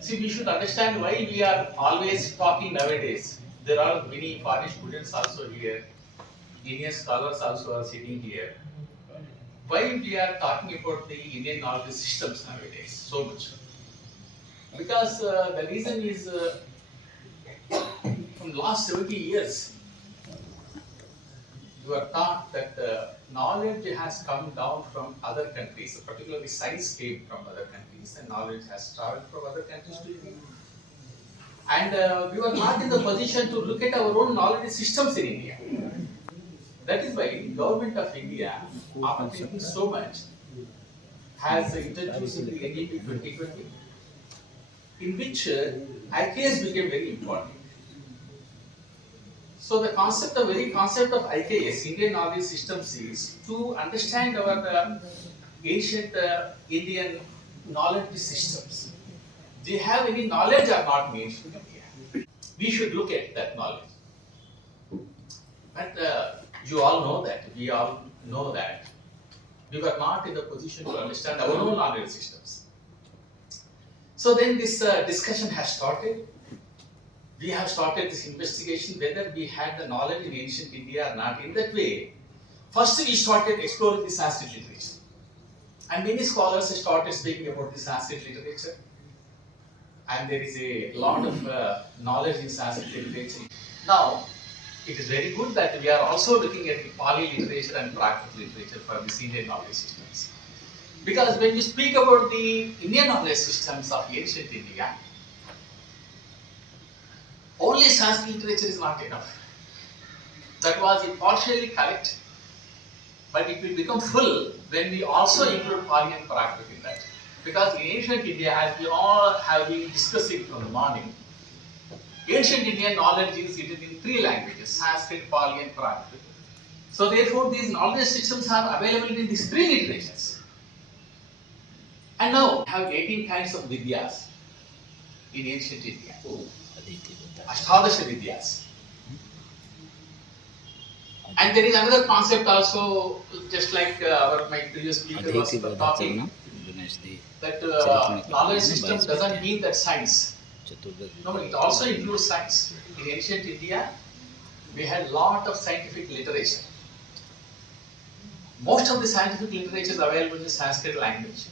See, we should understand why we are always talking nowadays. There are many foreign students also here, Indian scholars also are sitting here. Why we are talking about the Indian knowledge systems nowadays so much? Because the reason is from last 70 years, you are taught that knowledge has come down from other countries, particularly science came from other countries, and knowledge has traveled from other countries to India. And we were not in the position to look at our own knowledge systems in India. That is why government of India, after thinking so much, has introduced the NEP 2020, in which IKS became very important. So the very concept of IKS, Indian Knowledge Systems, is to understand our ancient Indian knowledge systems. They have any knowledge or not in ancient India. We should look at that knowledge. But you all know that, we all know that we were not in the position to understand our own knowledge systems. So then this discussion has started. We have started this investigation whether we had the knowledge in ancient India or not. In that way, first we started exploring the Sanskrit literature. And many scholars started speaking about the Sanskrit literature. And there is a lot of knowledge in Sanskrit literature. Now, it is very good that we are also looking at the Pali literature and Prakrit literature for the Indian knowledge systems. Because when you speak about the Indian knowledge systems of ancient India, only Sanskrit literature is not enough. That was partially correct, but it will become full when we also include Pali and Prakrit in that. Because in ancient India, as we all have been discussing from the morning, ancient Indian knowledge is written in three languages, Sanskrit, Pali and Prakrit. So therefore, these knowledge systems are available in these three literatures. And now we have 18 kinds of vidyas in ancient India. Ashtadasha vidyas. And there is another concept also, just like my previous speaker was talking, that knowledge system doesn't mean that science. No, it also includes science. In ancient India, we had a lot of scientific literature. Most of the scientific literature is available in the Sanskrit language.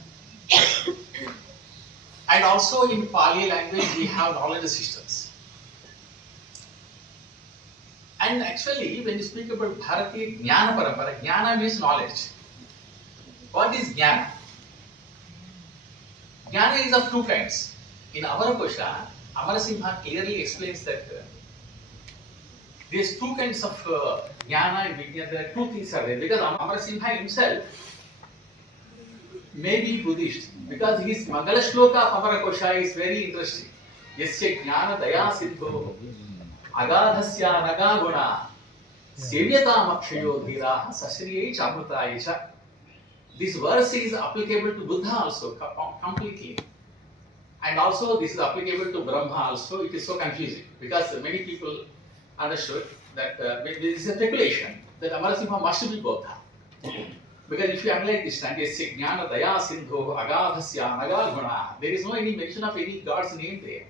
And also in Pali language, we have knowledge systems. And actually, when you speak about Bharati Jnana Parampara, Jnana means knowledge. What is Jnana? Jnana is of two kinds. In Amarakosha, Amarasimha clearly explains that there is two kinds of Jnana and Vijnana. There are two things are there. Because Amarasimha himself may be Buddhist. Because his Mangala Shloka of Amarakosha is very interesting. Yasya Jnana Daya Siddho Agadhasya Naga Guna Sevyatam Akshayo Dhira Sashriyai Chamrutaycha. This verse is applicable to Buddha also completely. And also this is applicable to Brahma also. It is so confusing because many people understood that this is a speculation that Amarasimha must be Buddha. Because if you analyze this time, Yasya Jnana Daya Sindho Agadhasya Naga Guna, there is no any mention of any god's name there.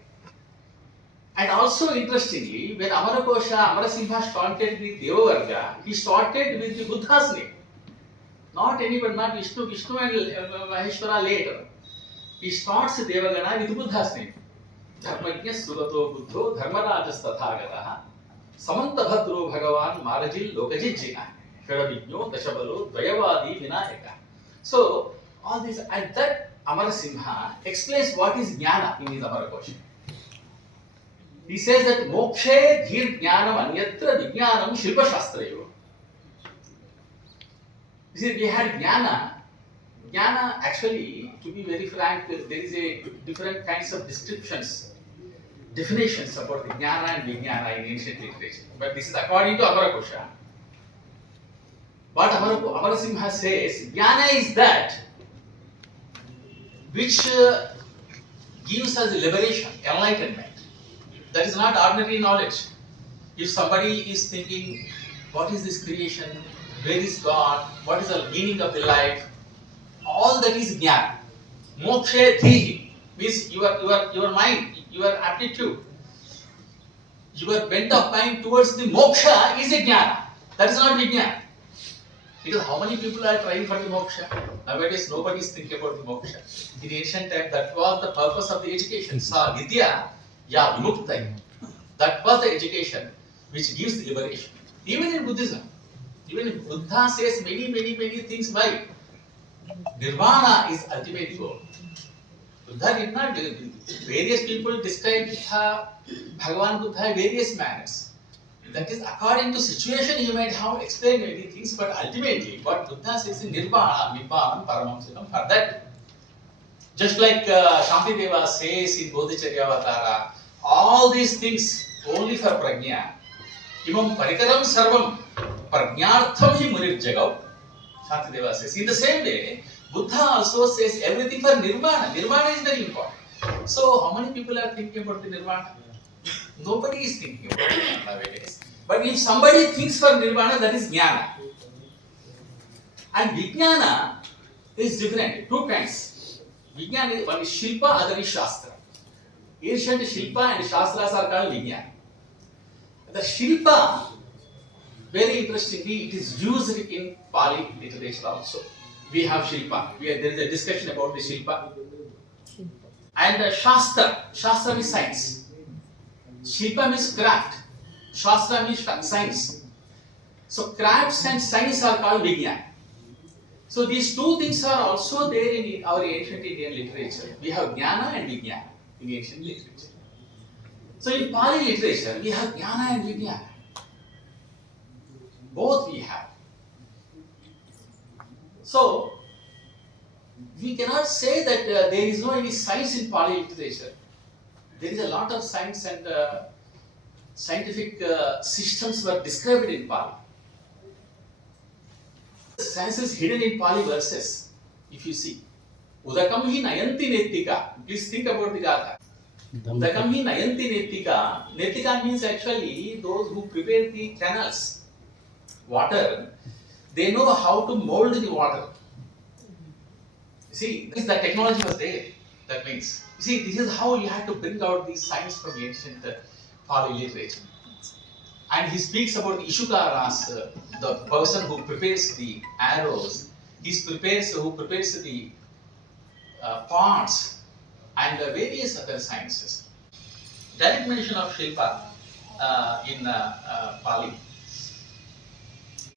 And also interestingly, when Amarasimha started with Devavarga, he started with the Buddha's name. Not anyone, not Vishnu and Maheshwara later. He starts Devagana with Buddha's name. Dharmajna Surato Buddho Dharmarajas Tathagataha Samanta Bhadro Bhagavan Marajil Lokajijjina Shadabhijno Dashabalo Dvayavadi Vinayaka. So, all this, and that Amarasimha explains what is Jnana in his Amarakosha. He says that Mokshe Dhir Jnanam Anyatra Vijnanam Shilpa Shastrayo. You see, we had Jnana. Jnana, actually, to be very frank, there is a different kinds of descriptions, definitions about the Jnana and Vijnana in ancient literature. But this is according to Amarakosha. What Amarasimha says, Jnana is that which gives us liberation, enlightenment. That is not ordinary knowledge. If somebody is thinking, what is this creation? Where is God? What is the meaning of the life? All that is Jnana. Mokshe Dhihi. means your mind, your aptitude, your bent of mind towards the moksha is a jnana. That is not vijnana. Because how many people are trying for the moksha? Nowadays nobody is thinking about the moksha. In ancient time, that was the purpose of the education. Sa vidya ya vimuktai. That was the education which gives liberation. Even in Buddhism, even in Buddha says many things. Why? Nirvana is ultimate goal. Buddha did not do it. Various people describe Buddha, Bhagavan Buddha in various manners. That is according to situation you might have explained many things, but ultimately what Buddha says in Nirvana, Nibbana, Paramam Sukam, for that. Just like Shantideva says in Bodhicharyavatara, all these things only for prajna. Imam parikaram sarvam prajnartham hi munirjagav. Shantideva says. In the same way, Buddha also says everything for nirvana. Nirvana is very important. So, how many people are thinking about the nirvana? Nobody is thinking about it nowadays. But if somebody thinks for nirvana, that is jnana. And vijnana is different. Two kinds. Vijnana, one is shilpa, other is shastra. Ancient shilpa and shastras are called vijnana. The shilpa, very interestingly, it is used in Pali literature also. We have shilpa. There is a discussion about the shilpa. And shastra is science. Shilpa means craft. Shastra means science. So crafts and science are called vijnana. So these two things are also there in our ancient Indian literature. We have jnana and vijnana in ancient literature. So in Pali literature, we have jnana and vijnana. Both we have. So we cannot say that there is no any science in Pali literature. There is a lot of science and scientific systems were described in Pali. The science is hidden in Pali verses. If you see, Udakam hi nayanti netika. Please think about the gatha. Udakam hi nayanti netika. Netika means actually those who prepare the canals, water. They know how to mold the water. See, the technology was there. That means, you see, this is how you have to bring out the science from ancient Pali literature. And he speaks about the Ishukaras, the person who prepares the arrows. Who prepares the ponds and various other sciences. Direct mention of Shilpa in Pali.